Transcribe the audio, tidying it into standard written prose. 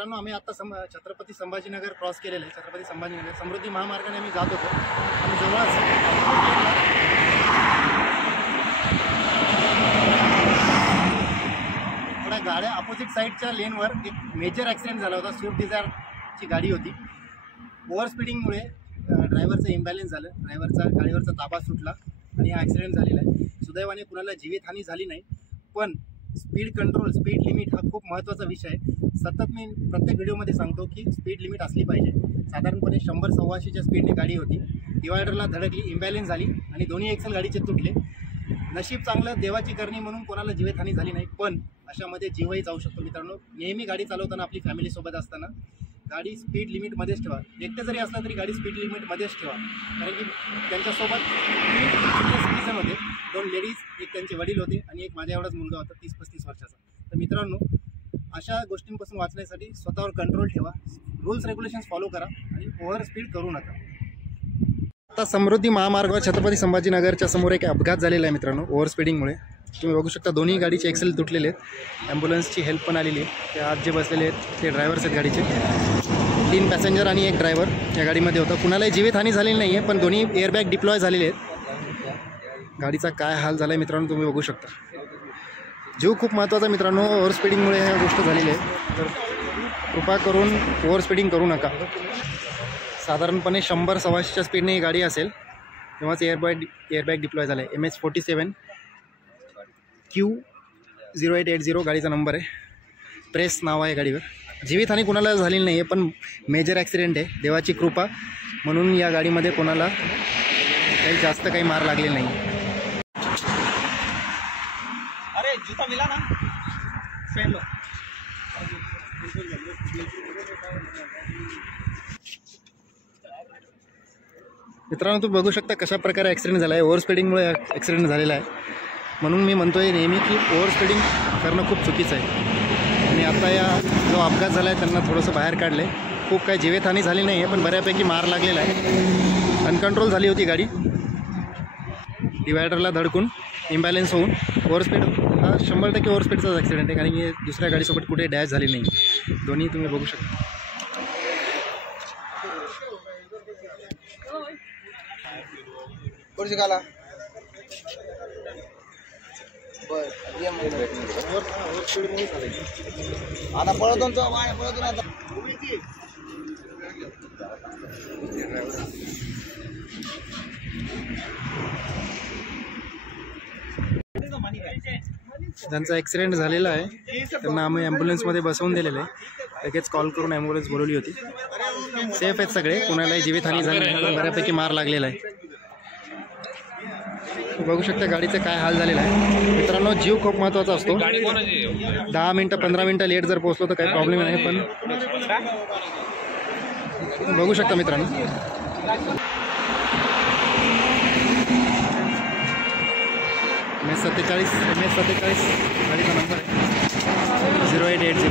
मित्रांनो, आम्ही आता छत्रपती संभाजीनगर क्रॉस केलेलं आहे. छत्रपती संभाजीनगर समृद्धी महामार्गाने आम्ही जात होतो आणि जवळच थोड्या गाड्या अपोजिट साईडच्या लेनवर एक मेजर ॲक्सिडेंट झाला होता. स्विफ्ट डिझायरची गाडी होती. ओव्हर स्पीडिंगमुळे ड्रायव्हरचं इम्बॅलेन्स झालं. गाडीवरचा ताबा सुटला आणि हा ॲक्सिडेंट झालेला आहे. सुदैवाने कुणाला जीवितहानी झाली नाही, पण स्पीड कंट्रोल, स्पीड लिमिट हा खूप महत्त्वाचा विषय आहे. सतत मी प्रत्येक व्हिडिओमध्ये सांगतो की स्पीड लिमिट असली पाहिजे. साधारणपणे 100-125च्या स्पीडने गाडी होती. डिवायडरला धडकली, इम्बॅलेन्स झाली आणि दोन्ही एक्सेल गाडीचे तुटले. नशीब चांगलं, देवाची करणी म्हणून कोणाला जीवितहानी झाली नाही, पण अशामध्ये जीवही जाऊ शकतो. मित्रांनो, नेहमी गाडी चालवताना आपली फॅमिलीसोबत असताना गाडी स्पीड लिमिटमध्येच ठेवा. एकटे जरी असला तरी गाडी स्पीड लिमिटमध्येच ठेवा, कारण की त्यांच्यासोबत 3 सिटीजन होते. 2 लेडीज, एक त्यांचे वडील होते आणि एक माझ्या एवढाच मुलगा होता 30-35 वर्षाचा. तर मित्रांनो, अशा गोष्टींपासून वाचण्यासाठी स्वतःवर कंट्रोल ठेवा, रूल्स रेग्युलेशन्स फॉलो करा आणि ओव्हर स्पीड करू नका. आता समृद्धी महामार्गावर छत्रपती संभाजीनगरच्या समोर एक अपघात झालेला आहे मित्रांनो, ओव्हर स्पीडिंगमुळे. तुम्ही बघू शकता दोन्ही गाडीचे एक्सेल तुटलेले आहेत. ॲम्ब्युलन्सची हेल्प पण आलेली आहे. ते आज जे बसलेले आहेत ते ड्रायव्हर्स आहेत गाडीचे. 3 पॅसेंजर आणि 1 ड्रायव्हर या गाडीमध्ये होता. कुणालाही जीवितहानी झालेली नाही आहे, पण दोन्ही एअरबॅग डिप्लॉय झालेले आहेत. गाडीचा काय हाल झाला आहे मित्रांनो, तुम्ही बघू शकता. जीव खूप महत्त्वाचा मित्रांनो. ओव्हर स्पीडिंगमुळे ह्या गोष्ट झालेली आहे, तर कृपा करून ओव्हर स्पीडिंग करू नका. साधारणपणे 100-125च्या स्पीडने ही गाडी असेल तेव्हाच एअरबॅग डिप्लॉय झाला आहे. MH47 Q0880 गाडीचा नंबर आहे. प्रेस नाव आहे गाडीवर. जीवितहानी कुणाला झालेली नाही आहे, पण मेजर ॲक्सिडेंट आहे. देवाची कृपा म्हणून या गाडीमध्ये कोणाला काही जास्त काही मार लागले नाही. अरे जूता मिला ना, पहन लो. मित्रांनो, तुम्ही बघू शकता कशा प्रकारे ॲक्सिडेंट झाला आहे. ओव्हर स्पीडिंगमुळे ॲक्सिडेंट झालेला आहे. म्हणून मी म्हणतोय नेहमी की ओव्हर स्पीडिंग करणं खूप चुकीचं आहे. आणि आता या जो अपघात झाला आहे त्यांना थोडंसं बाहेर काढलं आहे. खूप काही जीवितहानी झाली नाही आहे, पण बऱ्यापैकी मार लागलेला आहे. अनकंट्रोल झाली होती गाडी. डिवायडरला धडकून इम्बॅलेन्स होऊन ओव्हर स्पीड हा 100% ओव्हर स्पीडचाच ॲक्सिडेंट आहे, कारण की दुसऱ्या गाडीसोबत कुठे डॅश झाली नाही. दोन्ही तुम्ही बघू शकता. आता पळतो पळतो आता. ज्यांचा ॲक्सिडेंट झालेला आहे त्यांना आम्ही ॲम्ब्युलन्समध्ये बसवून दिलेलं आहे. लगेच कॉल करून ॲम्ब्युलन्स बोलवली होती. सेफ आहेत सगळे, कोणालाही जीवितहानी झाली नाही, बऱ्यापैकी मार लागलेला आहे. बघू शकता गाडीचा काय हाल झालेला आहे. मित्रांनो, जीव खूप महत्त्वाचा असतो. 10 मिनटं 15 मिनटं लेट जर पोहोचलो तर काही प्रॉब्लेम नाही, पण बघू शकता मित्रांनो. MS47 गाडीचा नंबर आहे 0880.